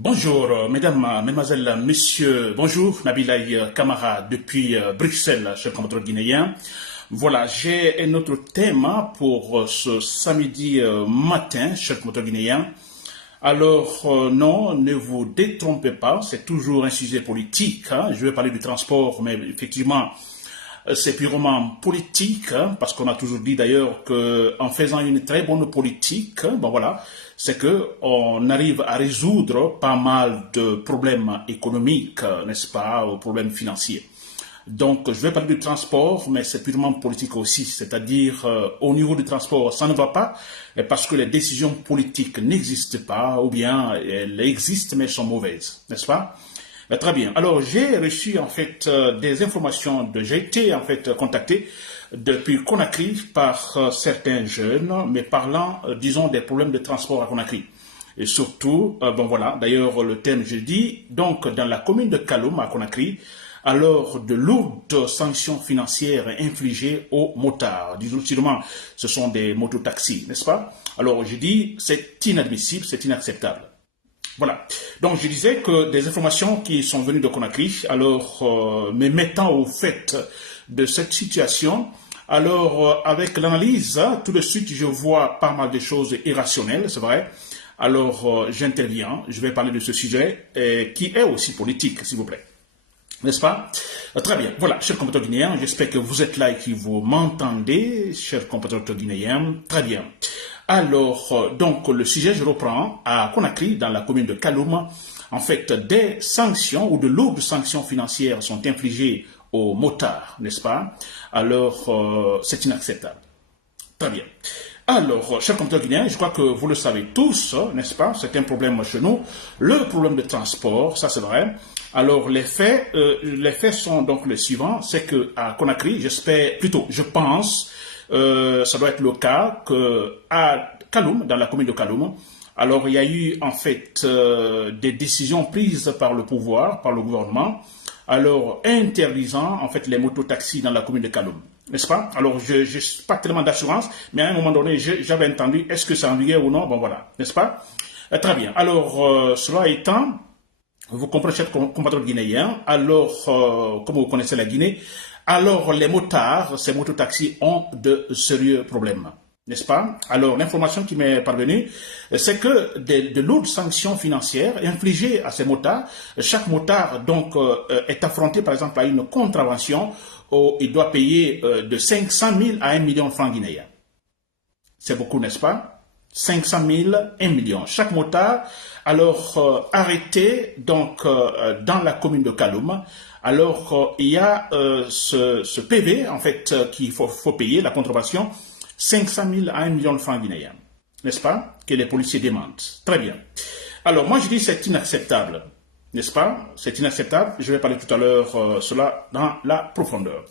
Bonjour, mesdames, mesdemoiselles, messieurs, bonjour, Nabilaï Kamara depuis Bruxelles, cher compatriote guinéen. Voilà, j'ai un autre thème pour ce samedi matin, cher compatriote guinéen. Alors, non, ne vous détrompez pas, c'est toujours un sujet politique. Je vais parler du transport, mais effectivement, c'est purement politique, parce qu'on a toujours dit d'ailleurs qu'en faisant une très bonne politique, bon voilà, c'est qu'on arrive à résoudre pas mal de problèmes économiques, n'est-ce pas, aux problèmes financiers. Donc, je vais parler du transport, mais c'est purement politique aussi, c'est-à-dire au niveau du transport, ça ne va pas, parce que les décisions politiques n'existent pas, ou bien elles existent, mais elles sont mauvaises, n'est-ce pas? Très bien. Alors, j'ai reçu en fait des informations, j'ai été en fait contacté depuis Conakry par certains jeunes, mais parlant, disons, des problèmes de transport à Conakry. Et surtout, bon voilà, d'ailleurs le thème je dis, donc dans la commune de Kaloum à Conakry, alors de lourdes sanctions financières infligées aux motards. Disons sûrement, ce sont des mototaxis, n'est-ce pas? Alors je dis, c'est inadmissible, c'est inacceptable. Voilà. Donc je disais que des informations qui sont venues de Conakry, alors me mettant au fait de cette situation, alors avec l'analyse, tout de suite je vois pas mal de choses irrationnelles, c'est vrai. Alors j'interviens, je vais parler de ce sujet qui est aussi politique, s'il vous plaît. N'est-ce pas? Très bien. Voilà, chers compatriotes guinéens, j'espère que vous êtes là et que vous m'entendez, chers compatriotes guinéens. Très bien. Alors, donc, le sujet, je reprends, à Conakry, dans la commune de Kaloum, en fait, des sanctions ou de lourdes sanctions financières sont infligées aux motards, n'est-ce pas? Alors, c'est inacceptable. Très bien. Alors, chers compatriotes guinéens, je crois que vous le savez tous, n'est-ce pas? C'est un problème chez nous. Le problème de transport, ça c'est vrai. Alors, les faits sont donc les suivants. C'est que à Conakry, j'espère, plutôt, je pense, ça doit être le cas qu'à Kaloum, dans la commune de Kaloum, alors il y a eu en fait des décisions prises par le pouvoir, par le gouvernement, alors interdisant en fait les mototaxis dans la commune de Kaloum. N'est-ce pas? Alors, je n'ai pas tellement d'assurance, mais à un moment donné, j'avais entendu, est-ce que c'est en vigueur ou non? Bon, voilà, n'est-ce pas? Très bien. Alors, cela étant, vous comprenez, chers compatriotes guinéens, alors, comme vous connaissez la Guinée, alors les motards, ces mototaxis ont de sérieux problèmes. N'est-ce pas? Alors, l'information qui m'est parvenue, c'est que de lourdes sanctions financières infligées à ces motards, chaque motard donc est affronté par exemple à une contravention où il doit payer de 500 000 à 1 million de francs guinéens. C'est beaucoup, n'est-ce pas? 500 000, 1 million. Chaque motard, alors arrêté donc dans la commune de Kaloum, alors il y a ce PV en fait qu'il faut payer, la contravention, 500 000 à 1 million de francs guinéens, n'est-ce pas, que les policiers demandent. Très bien. Alors, moi, je dis c'est inacceptable, n'est-ce pas? C'est inacceptable. Je vais parler tout à l'heure cela dans la profondeur.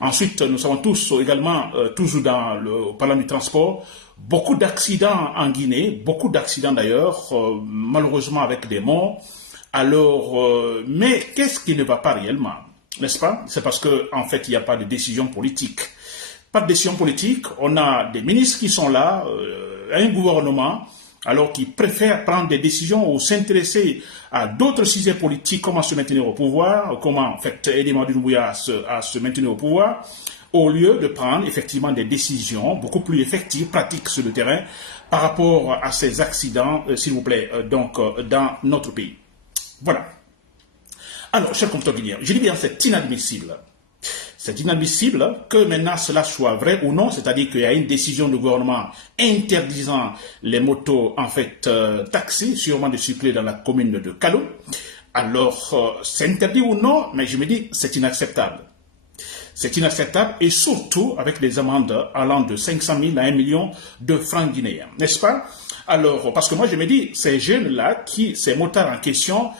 Ensuite, nous savons tous également, toujours parlant du transport, beaucoup d'accidents en Guinée, beaucoup d'accidents d'ailleurs, malheureusement avec des morts. Alors, mais qu'est-ce qui ne va pas réellement, n'est-ce pas? C'est parce qu'en fait, il n'y a pas de décision politique. Pas de décision politique, on a des ministres qui sont là, un gouvernement, alors qui préfère prendre des décisions ou s'intéresser à d'autres sujets politiques, comment se maintenir au pouvoir, comment en fait aider Mamadi Doumbouya à se maintenir au pouvoir, au lieu de prendre effectivement des décisions beaucoup plus effectives, pratiques sur le terrain, par rapport à ces accidents, s'il vous plaît, donc dans notre pays. Voilà. Alors, chers compatriotes guinéens, je dis bien c'est inadmissible. C'est inadmissible que maintenant cela soit vrai ou non, c'est-à-dire qu'il y a une décision du gouvernement interdisant les motos, en fait, taxis, sûrement de circuler dans la commune de Kaloum. Alors, c'est interdit ou non, mais je me dis, c'est inacceptable. C'est inacceptable et surtout avec des amendes allant de 500 000 à 1 million de francs guinéens, n'est-ce pas? Alors, parce que moi je me dis, ces jeunes-là, ces motards en question,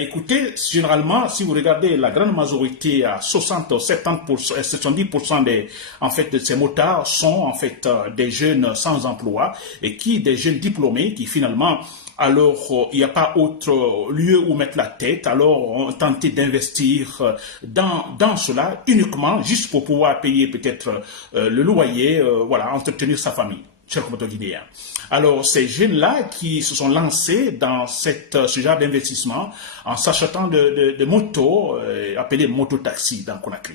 écoutez, généralement, si vous regardez la grande majorité, à 60, 70%, 70% en fait, de ces motards sont en fait des jeunes sans emploi et des jeunes diplômés qui finalement, alors il n'y a pas autre lieu où mettre la tête, alors on tenté d'investir dans cela uniquement juste pour pouvoir payer peut-être le loyer, voilà, entretenir sa famille. chers compatriotes guinéens. Alors, ces jeunes-là qui se sont lancés dans ce genre d'investissement en s'achetant de motos, appelées mototaxis dans Conakry.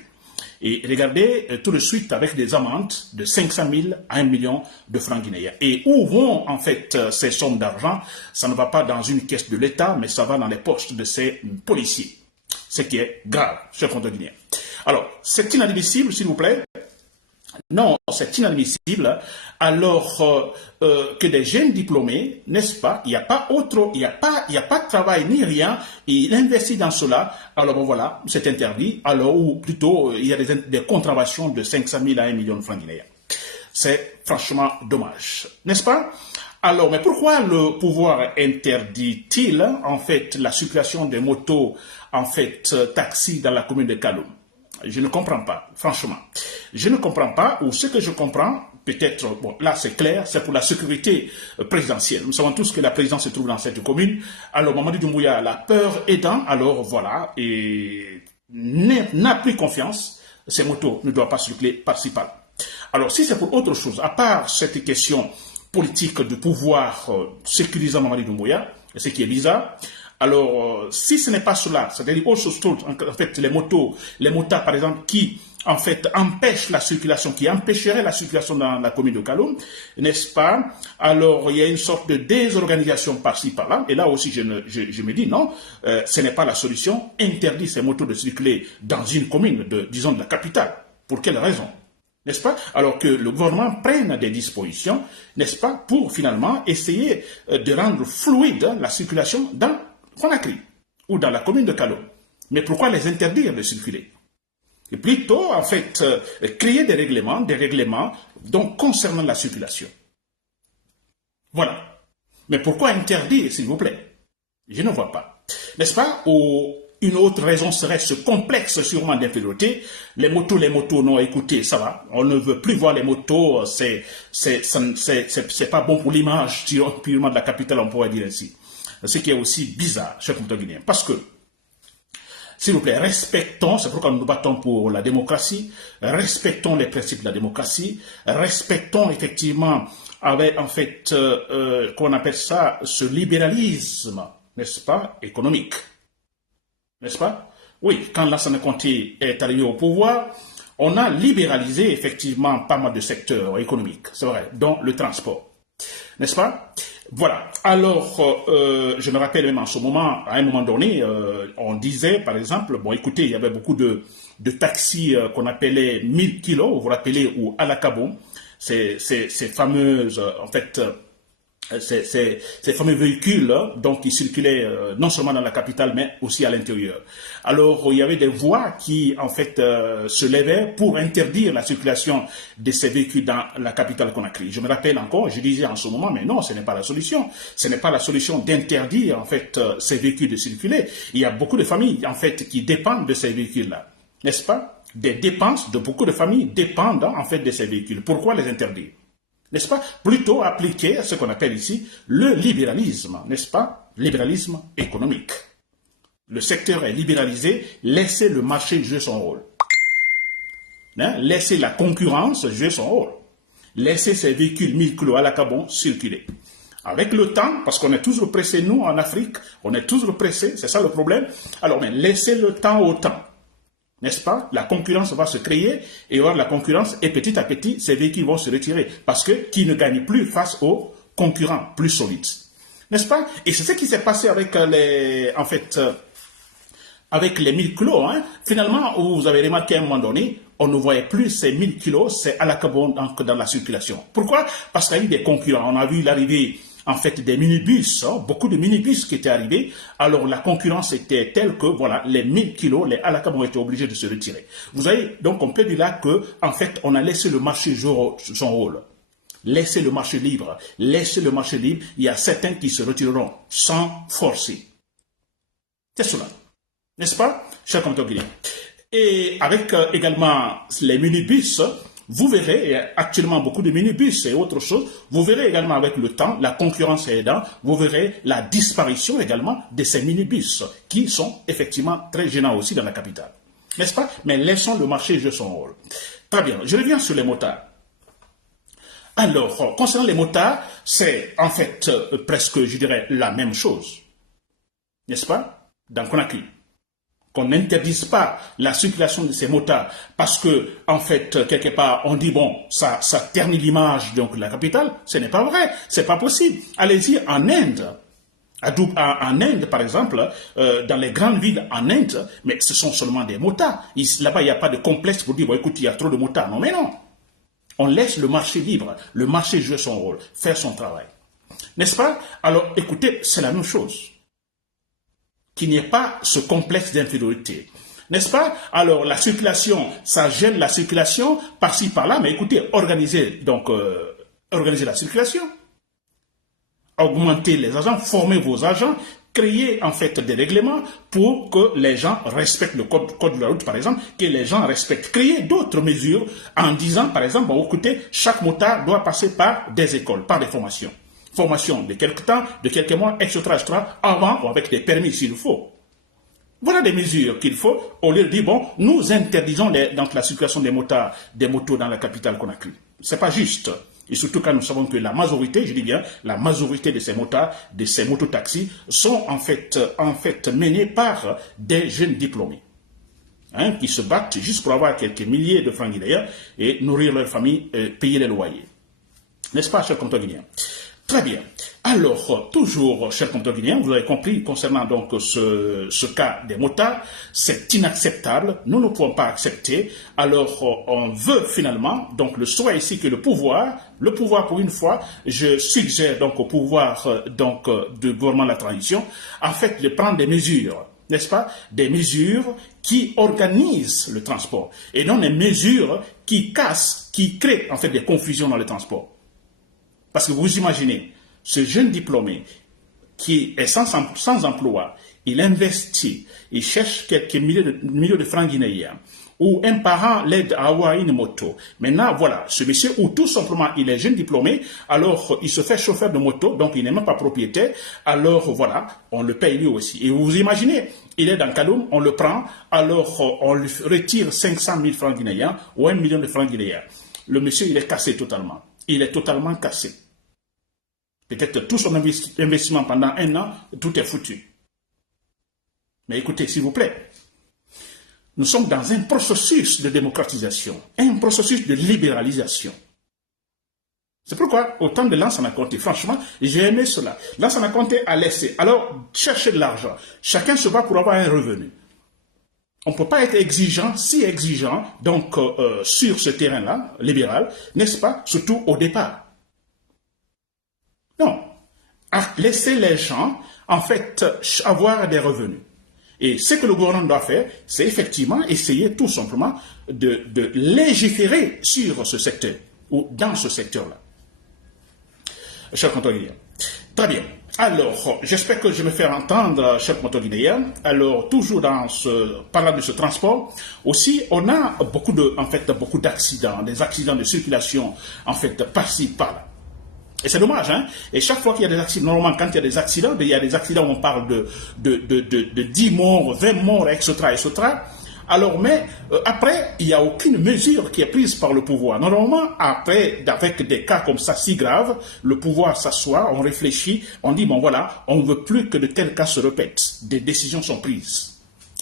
Et regardez tout de suite avec des amendes de 500 000 à 1 million de francs guinéens. Et où vont en fait ces sommes d'argent? Ça ne va pas dans une caisse de l'État, mais ça va dans les poches de ces policiers. Ce qui est grave, chers compatriotes guinéens. Alors, c'est inadmissible, s'il vous plaît. Non, c'est inadmissible alors que des jeunes diplômés, n'est-ce pas, il n'y a pas de travail ni rien, et il investit dans cela, alors bon, voilà, c'est interdit, alors ou plutôt il y a des contraventions de 500 000 à 1 million de francs guinéens. C'est franchement dommage, n'est-ce pas? Alors, mais pourquoi le pouvoir interdit-il en fait la circulation des motos en fait taxis dans la commune de Kaloum? Je ne comprends pas, franchement. Je ne comprends pas, ou ce que je comprends, peut-être, bon, là c'est clair, c'est pour la sécurité présidentielle. Nous savons tous que la présidence se trouve dans cette commune. Alors, Mamadou Doumbouya, la peur aidant, alors voilà, et n'a plus confiance, ces motos ne doivent pas circuler par-ci par-là. Alors, si c'est pour autre chose, à part cette question politique de pouvoir sécurisant Mamadou Doumbouya, ce qui est bizarre, alors, si ce n'est pas cela, c'est-à-dire autre chose, en fait, les motards, par exemple, qui, en fait, empêchent la circulation, qui empêcheraient la circulation dans la commune de Kaloum, n'est-ce pas? Alors, il y a une sorte de désorganisation par-ci, par-là, et là aussi, je me dis, non, ce n'est pas la solution, interdire ces motos de circuler dans une commune, disons, de la capitale. Pour quelle raison? N'est-ce pas? Alors que le gouvernement prenne des dispositions, n'est-ce pas, pour finalement essayer de rendre fluide la circulation dans Conakry ou dans la commune de Kaloum. Mais pourquoi les interdire de circuler? Et plutôt, en fait, créer des règlements donc concernant la circulation. Voilà. Mais pourquoi interdire, s'il vous plaît? Je ne vois pas. N'est-ce pas? Une autre raison serait ce complexe sûrement d'infériorité. Les motos, non, écoutez, ça va. On ne veut plus voir les motos, c'est pas bon pour l'image, purement de la capitale, on pourrait dire ainsi. Ce qui est aussi bizarre, chers compatriotes guinéens, parce que, s'il vous plaît, respectons, c'est pourquoi nous nous battons pour la démocratie, respectons les principes de la démocratie, respectons effectivement, avec, en fait, qu'on appelle ça, ce libéralisme, n'est-ce pas, économique. N'est-ce pas? Oui, quand Lassana Conté est arrivé au pouvoir, on a libéralisé effectivement pas mal de secteurs économiques, c'est vrai, dont le transport. N'est-ce pas? Voilà. Alors, je me rappelle même en ce moment, à un moment donné, on disait, par exemple, bon, écoutez, il y avait beaucoup de taxis qu'on appelait 1000 kilos, vous vous rappelez, ou Alakabo, ces fameuses, en fait, ces fameux véhicules, donc, qui circulaient non seulement dans la capitale, mais aussi à l'intérieur. Alors, il y avait des voix qui, en fait, se levaient pour interdire la circulation de ces véhicules dans la capitale Conakry. Je me rappelle encore, je disais en ce moment, mais non, ce n'est pas la solution. Ce n'est pas la solution d'interdire, en fait, ces véhicules de circuler. Il y a beaucoup de familles, en fait, qui dépendent de ces véhicules-là. N'est-ce pas? Des dépenses de beaucoup de familles dépendent, en fait, de ces véhicules. Pourquoi les interdire? N'est-ce pas? Plutôt appliquer à ce qu'on appelle ici le libéralisme, n'est-ce pas? Libéralisme économique. Le secteur est libéralisé, laissez le marché jouer son rôle. Hein? Laissez la concurrence jouer son rôle. Laissez ces véhicules 1000 kilos à la cabon circuler. Avec le temps, parce qu'on est toujours pressé, nous, en Afrique, on est toujours pressé, c'est ça le problème. Alors, mais laissez le temps au temps. N'est-ce pas? La concurrence va se créer et il y aura la concurrence et petit à petit, ces véhicules vont se retirer parce que qui ne gagne plus face aux concurrents plus solides. N'est-ce pas? Et c'est ce qui s'est passé avec avec les 1000 kilos. Hein. Finalement, vous avez remarqué à un moment donné, on ne voyait plus ces 1000 kilos, c'est à la carbone dans la circulation. Pourquoi? Parce qu'il y a eu des concurrents. On a vu l'arrivée en fait des minibus, beaucoup de minibus qui étaient arrivés. Alors la concurrence était telle que voilà, les 1000 kilos, les Alakab ont été obligés de se retirer. Vous voyez, donc on peut dire là que en fait on a laissé le marché jouer son rôle. Laissez le marché libre. Laissez le marché libre. Il y a certains qui se retireront sans forcer. C'est cela. N'est-ce pas, chers compatriotes? Et avec également les minibus, vous verrez, actuellement beaucoup de minibus et autre chose, vous verrez également avec le temps, la concurrence aidant, vous verrez la disparition également de ces minibus qui sont effectivement très gênants aussi dans la capitale. N'est-ce pas? Mais laissons le marché jouer son rôle. Très bien, je reviens sur les motards. Alors, concernant les motards, c'est en fait presque, je dirais, la même chose. N'est-ce pas? Dans Conakry. Qu'on n'interdise pas la circulation de ces motards parce que, en fait, quelque part, on dit, bon, ça ternit l'image donc de la capitale. Ce n'est pas vrai. C'est pas possible. Allez-y en Inde. En Inde, par exemple, dans les grandes villes en Inde, mais ce sont seulement des motards. Là-bas, il n'y a pas de complexe pour dire, bon, écoute, il y a trop de motards. Non, mais non. On laisse le marché libre, le marché jouer son rôle, faire son travail. N'est-ce pas? Alors, écoutez, c'est la même chose. Qu'il n'y ait pas ce complexe d'infériorité. N'est-ce pas? Alors, la circulation, ça gêne la circulation, par-ci, par-là, mais écoutez, organisez la circulation. Augmentez les agents, formez vos agents, créez en fait des règlements pour que les gens respectent le code de la route, par exemple, que les gens respectent. Créez d'autres mesures en disant, par exemple, bon, écoutez, chaque motard doit passer par des écoles, par des formations. Formation de quelques temps, de quelques mois, etc., avant ou avec des permis s'il faut. Voilà des mesures qu'il faut, au lieu de dire, bon, nous interdisons donc la circulation des motos dans la capitale Conakry. C'est pas juste. Et surtout quand nous savons que la majorité, je dis bien, la majorité de ces motards, de ces mototaxis, sont en fait menés par des jeunes diplômés. Qui se battent juste pour avoir quelques milliers de francs guinéens et nourrir leur famille, payer les loyers. N'est-ce pas, chers compteurs guinéens? Très bien. Alors, toujours, chers compteurs guinéens, vous avez compris, concernant donc ce cas des motards, c'est inacceptable, nous ne pouvons pas accepter. Alors, on veut finalement, donc le souhait ici que le pouvoir pour une fois, je suggère donc au pouvoir du gouvernement de la transition, en fait, de prendre des mesures, n'est-ce pas, des mesures qui organisent le transport, et non des mesures qui cassent, qui créent en fait des confusions dans le transport. Parce que vous imaginez, ce jeune diplômé qui est sans emploi, il investit, il cherche quelques milliers de francs guinéens, ou un parent l'aide à avoir une moto. Maintenant, voilà, ce monsieur, ou tout simplement, il est jeune diplômé, alors il se fait chauffeur de moto, donc il n'est même pas propriétaire, alors voilà, on le paye lui aussi. Et vous imaginez, il est dans Kaloum, on le prend, alors on lui retire 500 000 francs guinéens, ou 1 million de francs guinéens. Le monsieur, il est cassé totalement. Il est totalement cassé. Peut-être tout son investissement pendant 1 an, tout est foutu. Mais écoutez, s'il vous plaît, nous sommes dans un processus de démocratisation, un processus de libéralisation. C'est pourquoi, au temps de Lansana Conté, franchement, j'ai aimé cela. Lansana Conté a laissé, alors, chercher de l'argent. Chacun se bat pour avoir un revenu. On ne peut pas être si exigeant, donc, sur ce terrain-là, libéral, n'est-ce pas, surtout au départ. Non. Laisser les gens, en fait, avoir des revenus. Et ce que le gouvernement doit faire, c'est effectivement essayer tout simplement de légiférer sur ce secteur, ou dans ce secteur-là. Chers compteurs guinéens. Très bien. Alors, j'espère que je me fais entendre, chers compteurs guinéens. Alors, toujours parlant de ce transport, aussi, on a beaucoup d'accidents, des accidents de circulation, en fait, par-ci, par-là. Et c'est dommage, hein. Et chaque fois qu'il y a des accidents, normalement, quand il y a des accidents, il y a des accidents où on parle de 10 morts, 20 morts, etc., etc. Alors, mais après, il n'y a aucune mesure qui est prise par le pouvoir. Normalement, après, avec des cas comme ça si graves, le pouvoir s'assoit, on réfléchit, on dit, bon voilà, on ne veut plus que de tels cas se répètent. Des décisions sont prises.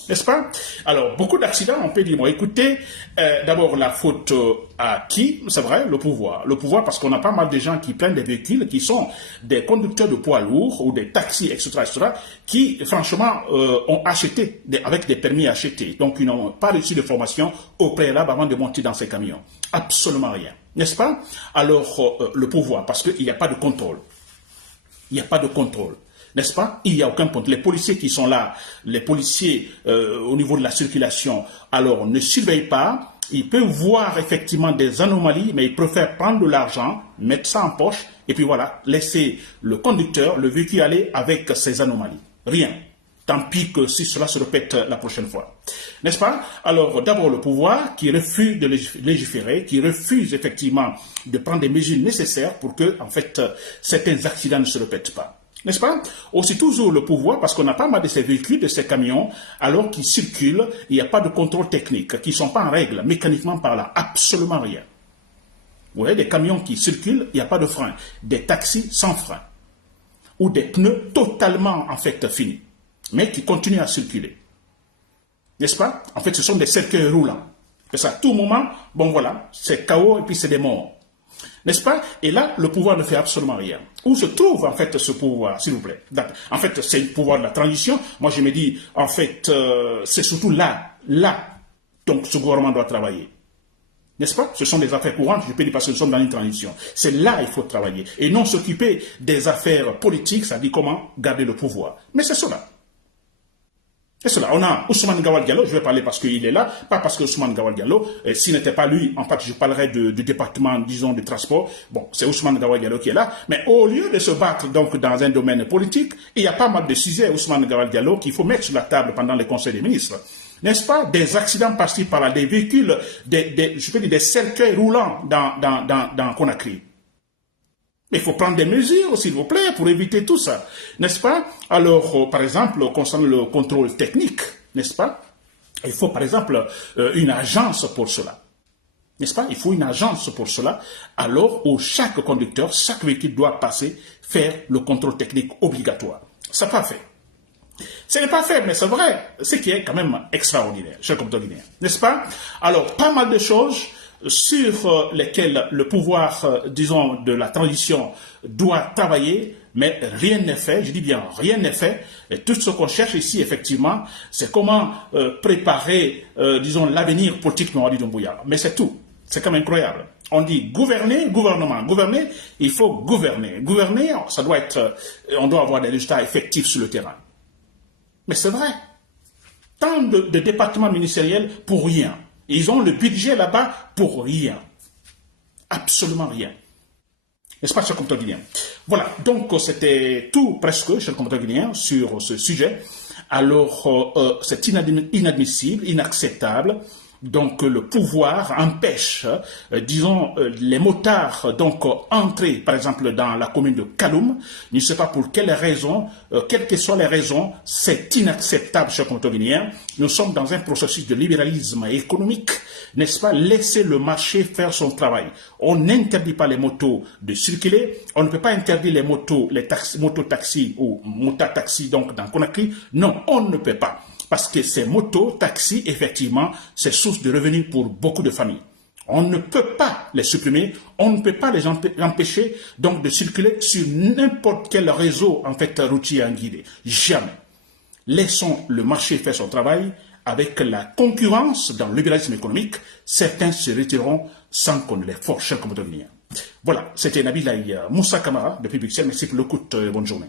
N'est-ce pas? Alors, beaucoup d'accidents, on peut dire, bon, écoutez, d'abord, la faute à qui? C'est vrai, le pouvoir. Le pouvoir, parce qu'on a pas mal de gens qui prennent des véhicules, qui sont des conducteurs de poids lourds ou des taxis, etc., qui, franchement, ont acheté, avec des permis achetés. Donc, ils n'ont pas reçu de formation au préalable avant de monter dans ces camions. Absolument rien. N'est-ce pas? Alors, le pouvoir, parce qu'il n'y a pas de contrôle. Il n'y a pas de contrôle. N'est-ce pas? Il n'y a aucun point. Les policiers qui sont là, les policiers au niveau de la circulation, alors ne surveillent pas. Ils peuvent voir effectivement des anomalies, mais ils préfèrent prendre de l'argent, mettre ça en poche, et puis voilà, laisser le conducteur, le véhicule aller avec ces anomalies. Rien. Tant pis que si cela se répète la prochaine fois. N'est-ce pas? Alors, d'abord, le pouvoir qui refuse de légiférer, qui refuse effectivement de prendre des mesures nécessaires pour que, en fait, certains accidents ne se répètent pas. N'est-ce pas? Aussi toujours le pouvoir, parce qu'on a pas mal de ces véhicules, de ces camions, alors qu'ils circulent, il n'y a pas de contrôle technique, qui ne sont pas en règle, mécaniquement par là, absolument rien. Vous voyez des camions qui circulent, il n'y a pas de frein. Des taxis sans frein. Ou des pneus totalement, en fait, finis. Mais qui continuent à circuler. N'est-ce pas? En fait, ce sont des cercueils roulants. Et ça, à tout moment, bon voilà, c'est chaos et puis c'est des morts. N'est-ce pas? Et là, le pouvoir ne fait absolument rien. Où se trouve, en fait, ce pouvoir, s'il vous plaît? En fait, c'est le pouvoir de la transition. Moi, je me dis, en fait, c'est surtout là, donc ce gouvernement doit travailler. N'est-ce pas? Ce sont des affaires courantes, je peux dire parce que nous sommes dans une transition. C'est là qu'il faut travailler. Et non s'occuper des affaires politiques, ça dit comment garder le pouvoir. Mais c'est cela. C'est cela. On a Ousmane Gawal Diallo, je vais parler parce qu'il est là, pas parce que Ousmane Gawal Diallo, s'il n'était pas lui, en fait, je parlerais du département, disons, de transport. Bon, c'est Ousmane Gawal Diallo qui est là. Mais au lieu de se battre, donc, dans un domaine politique, il y a pas mal de sujets, Ousmane Gawal Diallo, qu'il faut mettre sur la table pendant les conseils des ministres. N'est-ce pas? Des accidents par-ci, par-là, des véhicules, je peux dire des cercueils roulants dans Conakry. Mais il faut prendre des mesures, s'il vous plaît, pour éviter tout ça. N'est-ce pas? Alors, par exemple, concernant le contrôle technique, n'est-ce pas? Il faut, par exemple, une agence pour cela. N'est-ce pas? Il faut une agence pour cela. Alors, où chaque conducteur, chaque véhicule doit passer, faire le contrôle technique obligatoire. Ça n'est pas fait. Ce n'est pas fait, mais c'est vrai. Ce qui est quand même extraordinaire, cher compteur guinéen. N'est-ce pas? Alors, pas mal de choses sur lesquelles le pouvoir, disons, de la transition doit travailler, mais rien n'est fait, je dis bien rien n'est fait. Et tout ce qu'on cherche ici, effectivement, c'est comment préparer, disons, l'avenir politique de Mamadi Doumbouya. Mais c'est tout. C'est quand même incroyable. On dit gouverner, gouvernement. Gouverner, il faut gouverner. Gouverner, ça doit être, on doit avoir des résultats effectifs sur le terrain. Mais c'est vrai. Tant de départements ministériels pour rien. Ils ont le budget là-bas pour rien. Absolument rien. N'est-ce pas, cher compteur guinéen? Voilà, donc c'était tout presque, cher compteur guinéen, sur ce sujet. Alors, c'est inadmissible, inacceptable. Donc, le pouvoir empêche, disons, les motards, donc, entrer, par exemple, dans la commune de Kaloum. Je ne sais pas pour quelles raisons, quelles que soient les raisons, c'est inacceptable, cher compteur guinéen. Nous sommes dans un processus de libéralisme économique, n'est-ce pas? Laissez le marché faire son travail. On n'interdit pas les motos de circuler. On ne peut pas interdire les motos, les mototaxis ou mototaxis, donc, dans Conakry. Non, on ne peut pas. Parce que ces motos, taxis, effectivement, c'est source de revenus pour beaucoup de familles. On ne peut pas les supprimer, on ne peut pas les empêcher donc de circuler sur n'importe quel réseau en fait routier en Guinée. Jamais. Laissons le marché faire son travail. Avec la concurrence dans le libéralisme économique, certains se retireront sans qu'on ne les force comme de venir. Voilà, c'était Nabil Moussa Kamara depuis Bruxelles. Merci pour l'écoute. Bonne journée.